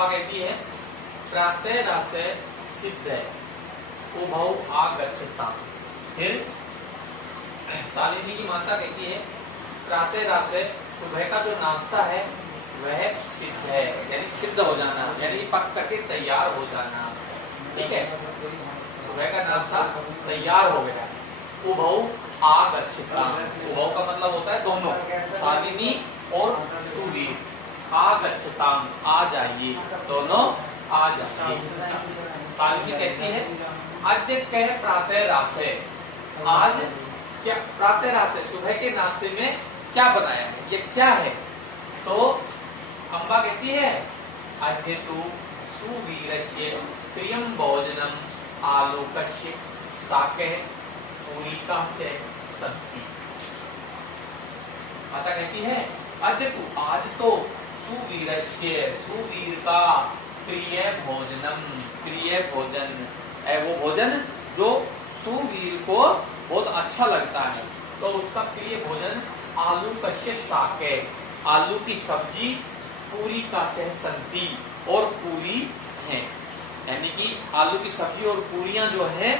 अम्बा कहती है प्रातः रासे सिद्ध उभौ आगच्छताम्। फिर शालिनी की माता कहती है प्रातः रासे सुबह का जो नाश्ता है वह सिद्ध है, यानी सिद्ध हो जाना, यानी पक करके तैयार हो जाना। ठीक है, सुबह का नाश्ता तैयार हो गया। उभौ आगच्छताम्, उभौ का मतलब होता है दोनों, शालिनी और सुवीर। आगच्छताम्, आ जाइए, दोनों आ जाइए। शालिनी कहती है अद्य कह प्रातः रासे, आज क्या प्रातः रासे सुबह के नाश्ते में क्या बनाया है, ये क्या है? तो अम्बा कहती है अद्य तु सुवीरस्य प्रियं भोजनम आलोकस्य शाकः पूरिका च सन्ति। माता कहती है अद्य तु, आज तो सुवीरस्य, सुवीर का प्रिय भोजनम, प्रिय भोजन है वो भोजन जो सुवीर को बहुत अच्छा लगता है, तो उसका प्रिय भोजन आलू कश्य शाक है, आलू की सब्जी पूरी का संति, और पूरी है, यानी कि आलू की सब्जी और पूरियां जो है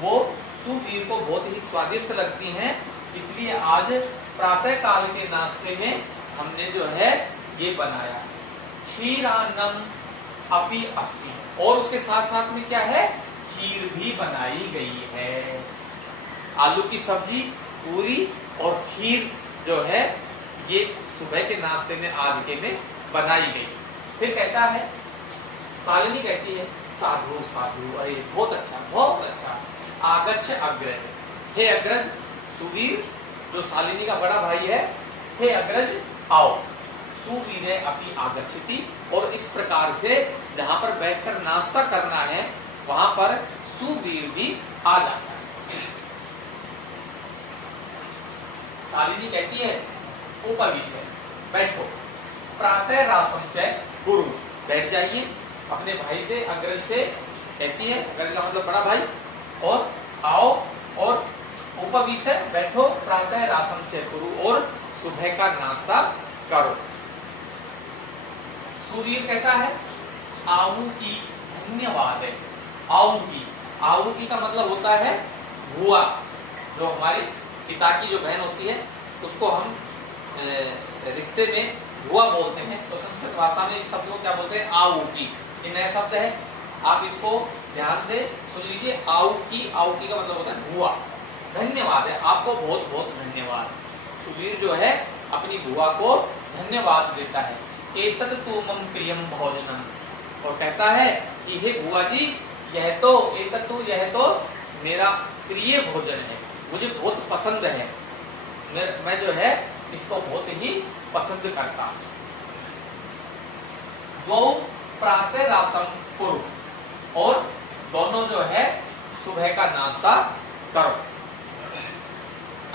वो सुवीर को बहुत ही स्वादिष्ट लगती हैं। इसलिए आज प्रातः काल के नाश्ते में हमने जो है ये बनाया। क्षीरान्नम अपि अस्ति, और उसके साथ साथ में क्या है, खीर भी बनाई गई है। आलू की सब्जी, पूरी और खीर जो है ये सुबह के नाश्ते में आज के में बनाई गई। फिर कहता है शालिनी कहती है साधु साधु, अरे बहुत अच्छा बहुत अच्छा। आगच्छ अग्रज, हे अग्रज, सुवीर जो शालिनी का बड़ा भाई है, हे अग्रज आओ। सुवीर अपनी आगच्छति, और इस प्रकार से जहां पर बैठकर नाश्ता करना है वहां पर सुवीर भी आ जाता है। शालिनी कहती है उपविशे, बैठो। प्रातः रासम च गुरु, बैठ जाइए अपने भाई से, अग्रज से कहती है, अग्रज का मतलब बड़ा भाई, और आओ और उपविशे बैठो, प्रातः रासम च गुरु, और सुबह का नाश्ता करो। सुवीर कहता है आहु की धन्यवाद है। आहु की का मतलब होता है बुआ, जो हमारे पिता की जो बहन होती है उसको हम रिश्ते में बुआ बोलते हैं। तो संस्कृत भाषा में इस शब्द को क्या बोलते हैं, आहु की। ये नया शब्द है, आप इसको ध्यान से सुन लीजिए। आहु की का मतलब होता है बुआ। धन्यवाद है, आपको बहुत बहुत धन्यवाद। सुवीर जो है अपनी बुआ को धन्यवाद देता है। एतत् तु मम प्रियम भोजनम, और कहता है कि हे बुआ जी, यह तो मेरा प्रिय भोजन है, मुझे बहुत पसंद है, मैं जो है इसको बहुत ही पसंद करता हूँ। द्वौ प्रातः रासम कुरु, और दोनों जो है सुबह का नाश्ता करो।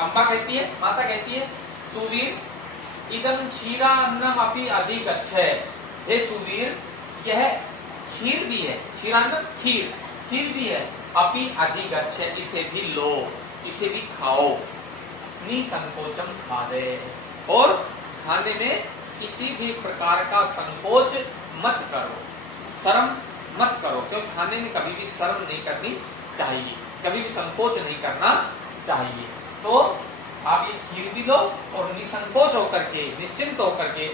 अम्बा कहती है, माता कहती है सुवीर इदम क्षीरान्नम अपि अधिगच्छ, हे सुवीर यह खीर भी है, क्षीरान्नम खीर भी है, अपि अधिगच्छ, इसे भी लो, इसे भी खाओ। निसंकोचम खादे, और खाने में किसी भी प्रकार का संकोच मत करो, शर्म मत करो, क्योंकि खाने में कभी भी शर्म नहीं करनी चाहिए, कभी भी संकोच नहीं करना चाहिए। तो आप ये खीर भी लो और निसंकोच होकर के, निश्चिंत होकर के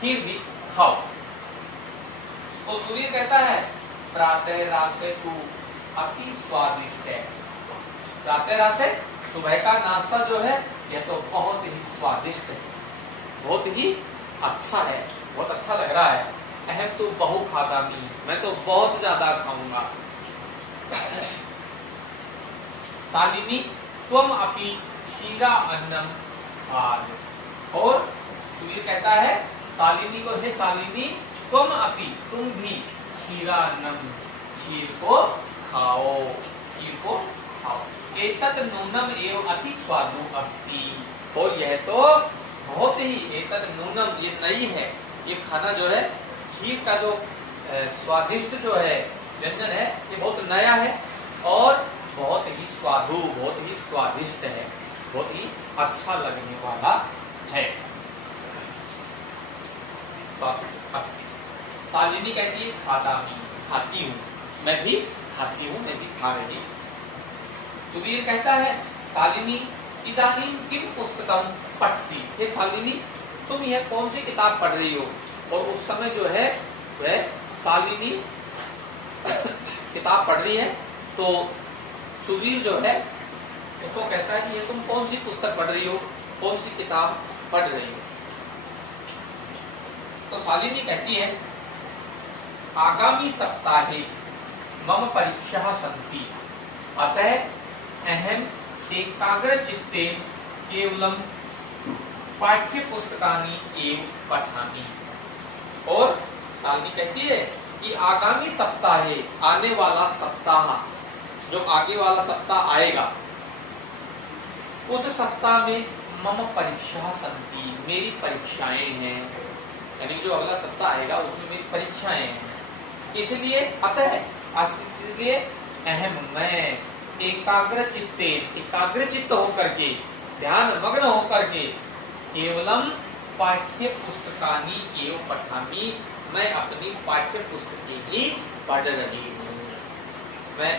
खीर भी खाओ। तो सूर्य कहता है प्रातः रासे तू अति स्वादिष्ट है। प्रातः रासे सुबह का नाश्ता जो है यह तो बहुत ही स्वादिष्ट है, बहुत ही अच्छा है, बहुत अच्छा लग रहा है। अहम तो बहु खादामी, मैं तो बहुत ज्यादा खाऊंगा। शालिनी त्वम अपि क्षीरा अन्नम खाद, और सूर्य कहता है शालिनी को, हे शालिनी तुम अपि, तुम भी क्षीरा अन्नम, खीर को खाओ, खीर को खाओ। एतत् नूनम एवं अति स्वादु अस्ति, और यह तो बहुत ही, एतत् नूनम ये नई है, ये खाना जो है खीर का जो स्वादिष्ट जो है व्यंजन है ये बहुत नया है और बहुत ही स्वादु, बहुत ही स्वादिष्ट है, बहुत ही अच्छा लगने वाला है। शालिनी कहती है खादामी, खाती हूँ, मैं भी खाती हूँ, मैं भी खा रही। सुवीर कहता है शालिनी इदानीं किम पुस्तकम पठसी, हे शालिनी तुम यह कौन सी किताब पढ़ रही हो। और उस समय जो है वह शालिनी किताब पढ़ रही है, तो सुवीर जो है उसको कहता है कि ये तुम कौन सी पुस्तक पढ़ रही हो, कौन सी किताब पढ़ रही हो। तो शालिनी कहती है आगामी सप्ताहे मम परीक्षा सन्ति, अतः अहम एकाग्रचित्तेन केवलम पाठ्य पुस्तकानि एव पठामि। और शालिनी कहती है कि आगामी सप्ताह है, आने वाला सप्ताह, जो आगे वाला सप्ताह आएगा, उस सप्ताह में मम परीक्षा सन्ति, मेरी परीक्षाएं हैं, यानी जो अगला सप्ताह आएगा उसमें मेरी परीक्षाएं हैं। इसलिए अतः इसलिए अहम मैं एकाग्रचित्ते, एकाग्रचित्त होकर के, ध्यान मग्न होकर के, केवलम पाठ्य पुस्तकानि एव पठामि, मैं अपनी पाठ्य पुस्तकें ही पढ़ रही हूँ। मैं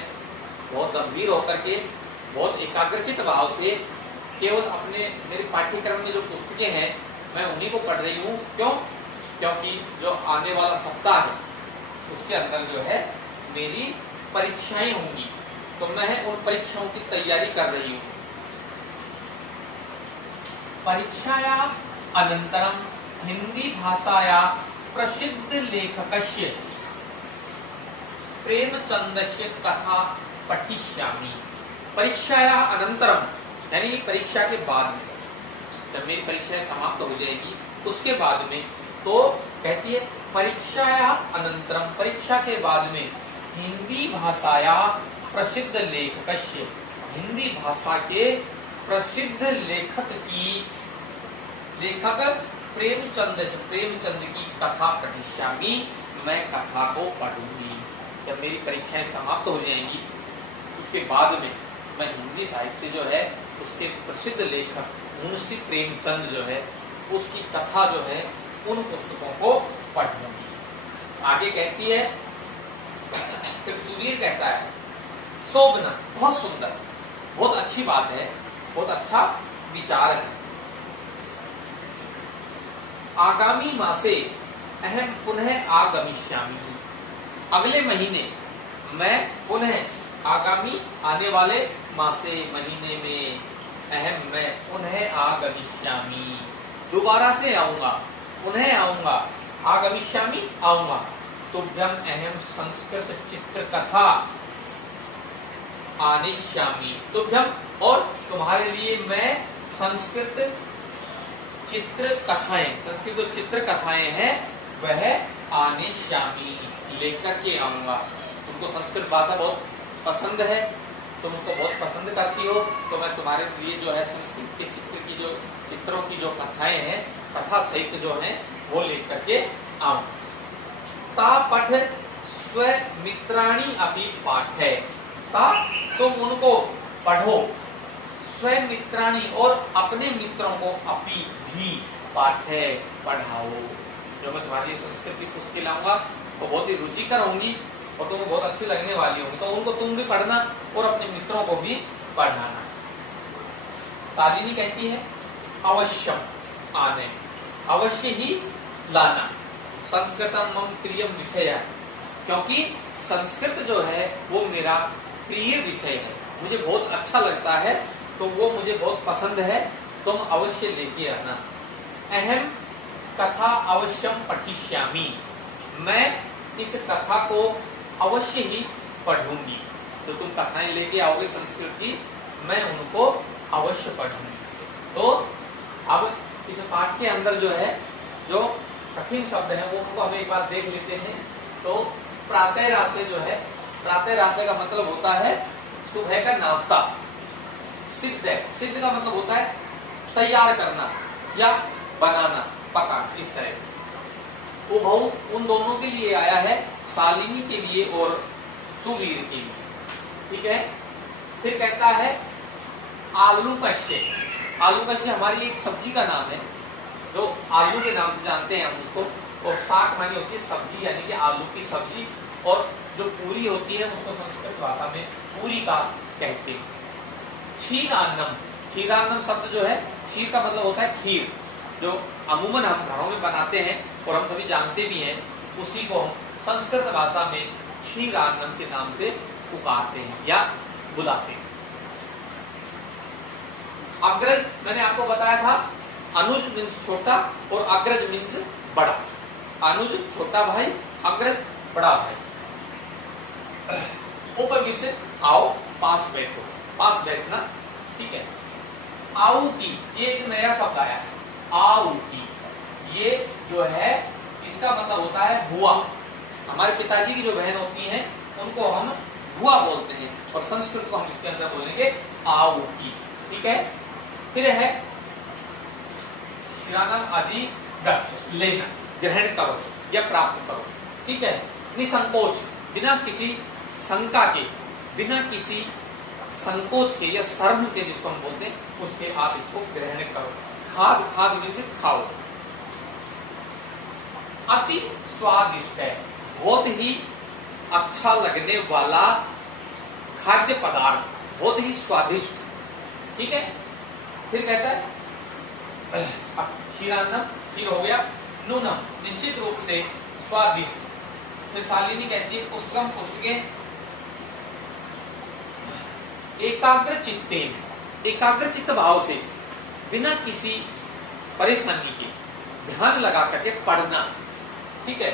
बहुत गंभीर होकर के, बहुत एकाग्रचित भाव से केवल अपने मेरे पाठ्यक्रम में जो पुस्तकें हैं मैं उन्हीं को पढ़ रही हूँ। क्यों? क्योंकि जो आने वाला सप्ताह है उसके अंदर जो है मेरी परीक्षाएं होंगी, तो मैं उन परीक्षाओं की तैयारी कर रही हूँ। परीक्षाया अनंतरम हिंदी भाषाया प्रसिद्ध लेखकस्य प्रेमचंदस्य कथा पठिष्यामि। परीक्षाया अनंतरम यानी परीक्षा के बाद में, जब मेरी परीक्षाएं समाप्त हो जाएगी उसके बाद में, तो कहती है परीक्षाया अनंतरम, परीक्षा के बाद में हिंदी भाषाया प्रसिद्ध लेखकस्य, हिंदी भाषा के प्रसिद्ध लेखक प्रेमचंद की कथा पठिष्यामि, मैं कथा को पढ़ूंगी। जब मेरी परीक्षाएं समाप्त हो जाएंगी उसके बाद में मैं हिंदी साहित्य जो है उसके प्रसिद्ध लेखक मुंशी प्रेमचंद जो है उसकी कथा जो है उन पुस्तकों को पढ़ूंगी। आगे कहती है, फिर सुवीर कहता है शोभना, बहुत सुंदर, बहुत अच्छी बात है, बहुत अच्छा विचार है। आगामी मासे अहम पुनः आगमिष्यामि, अगले महीने मैं पुनः, आगामी आने वाले मासे महीने में, अहम मैं पुनः आगमिष्यामि, दोबारा से आऊंगा, पुनः आऊंगा, आगमिष्यामि आऊंगा। तुभ्यम अहम संस्कृत चित्र कथा आनिष्यामि, तुभ्यम और तुम्हारे लिए मैं संस्कृत चित्र कथाएं, संस्कृत जो चित्र कथाएं हैं वह आनिष्यामि, लेकर के आऊंगा। तुमको संस्कृत भाषा बहुत पसंद है, तुम उसको बहुत पसंद करती हो, तो मैं तुम्हारे लिए जो है संस्कृत के चित्र की जो चित्रों की जो कथाएं हैं, कथा सहित जो है वो लेकर के आऊंगा। ता पठ स्वमित्राणि अपि पाठय, ता तुम उनको पढ़ो, स्वयं मित्राणी और अपने मित्रों को अपी भी पाठय पढ़ाओ। जो मैं तुम्हारी लिए संस्कृत की पुस्तकें लाऊंगा वो बहुत ही रुचिकर होंगी और तुम्हें बहुत अच्छी लगने वाली होंगी, तो उनको तुम भी पढ़ना और अपने मित्रों को भी पढ़ाना। शालिनी कहती है अवश्यम, आने, अवश्य ही लाना, संस्कृतम मम प्रियम विषय, क्योंकि संस्कृत जो है वो मेरा प्रिय विषय है, मुझे बहुत अच्छा लगता है, तो वो मुझे बहुत पसंद है, तुम अवश्य लेके आना। अहम कथा अवश्यम पठिष्यामि, मैं इस कथा को अवश्य ही पढ़ूंगी। तो तुम कथाएं लेके आओगे संस्कृत की, मैं उनको अवश्य पढ़ूंगी। तो अब इस पाठ के अंदर जो है जो कठिन शब्द है वो हम एक बार देख लेते हैं। तो प्रातः राशि जो है, प्रातः राशि का मतलब होता है सुबह का नाश्ता। सिद्ध, सिद्ध का मतलब होता है तैयार करना या बनाना, पकाना, इस तरह। उभौ उन दोनों के लिए आया है, शालिनी के लिए और सुवीर के लिए, ठीक है। फिर कहता है आलू कश्य, आलू कश्य हमारी एक सब्जी का नाम है, जो आलू के नाम से जानते हैं हम उसको, और शाक मानी होती है सब्जी, यानी कि आलू की सब्जी, और जो पूरी होती है उसको संस्कृत भाषा में पूरी का कहते हैं। क्षीरान्नम, क्षीरान्नम शब्द जो है, क्षीर का मतलब होता है खीर, जो अमूमन हम घरों में बनाते हैं और हम सभी जानते भी हैं, उसी को हम संस्कृत भाषा में क्षीरान्नम के नाम से पुकारते हैं या बुलाते हैं। अग्रज मैंने आपको बताया था, अनुज मीन्स छोटा और अग्रज मीन्स बड़ा। अनुज छोटा भाई, अग्रज बड़ा भाई। ऊपर से आओ, पास बैठो, पास बैठना, ठीक है। आओ की, ये एक नया शब्द आया है, आओ की, ये जो है इसका मतलब होता है बुआ। हमारे पिताजी की जो बहन होती हैं उनको हम बुआ बोलते हैं, और संस्कृत को हम इसके अंदर बोलेंगे आओ की, ठीक है। फिर है शिरानम आदि दक्ष, लेना, ग्रहण करो या प्राप्त करो, ठीक है। निसंकोच, बिना किसी शंका के, बिना किसी संकोच के या शर्म के, जिसको हम बोलते हैं, उसके आप इसको ग्रहण करो। खाद, खाद मीन्स खाओ। अति स्वादिष्ट है, बहुत ही अच्छा लगने वाला खाद्य पदार्थ, बहुत ही स्वादिष्ट, ठीक है। फिर कहता है क्षीरान्नम, खीर हो गया। नूनम, निश्चित रूप से स्वादिष्ट। फिर शालिनी कहती है पुष्पम, पुष्पके। एकाग्र चित्ते, एकाग्र चित्त भाव से, बिना किसी परेशानी के ध्यान लगा करके पढ़ना, ठीक है।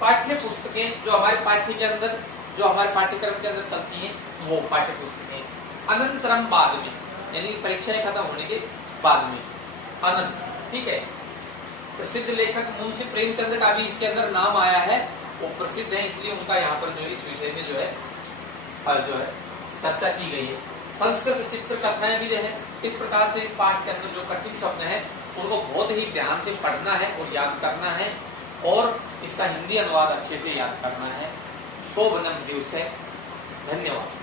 पाठ्य पुस्तकें, जो हमारे पाठ्य के अंदर, जो हमारे पाठ्यक्रम के अंदर चलती हैं, वो पाठ्य पुस्तकें। अनंतरम, बाद में, यानी परीक्षाएं खत्म होने के बाद में, अनंत, ठीक है। प्रसिद्ध लेखक मुंशी प्रेमचंद का भी इसके अंदर नाम आया है, वो प्रसिद्ध है, इसलिए उनका यहाँ पर जो इस विषय में जो है चर्चा की गई है। संस्कृत चित्र कथाएं भी है। इस प्रकार से इस पाठ के अंदर जो कठिन शब्द है उनको बहुत ही ध्यान से पढ़ना है और याद करना है, और इसका हिंदी अनुवाद अच्छे से याद करना है। शोभनम दिवस है। धन्यवाद।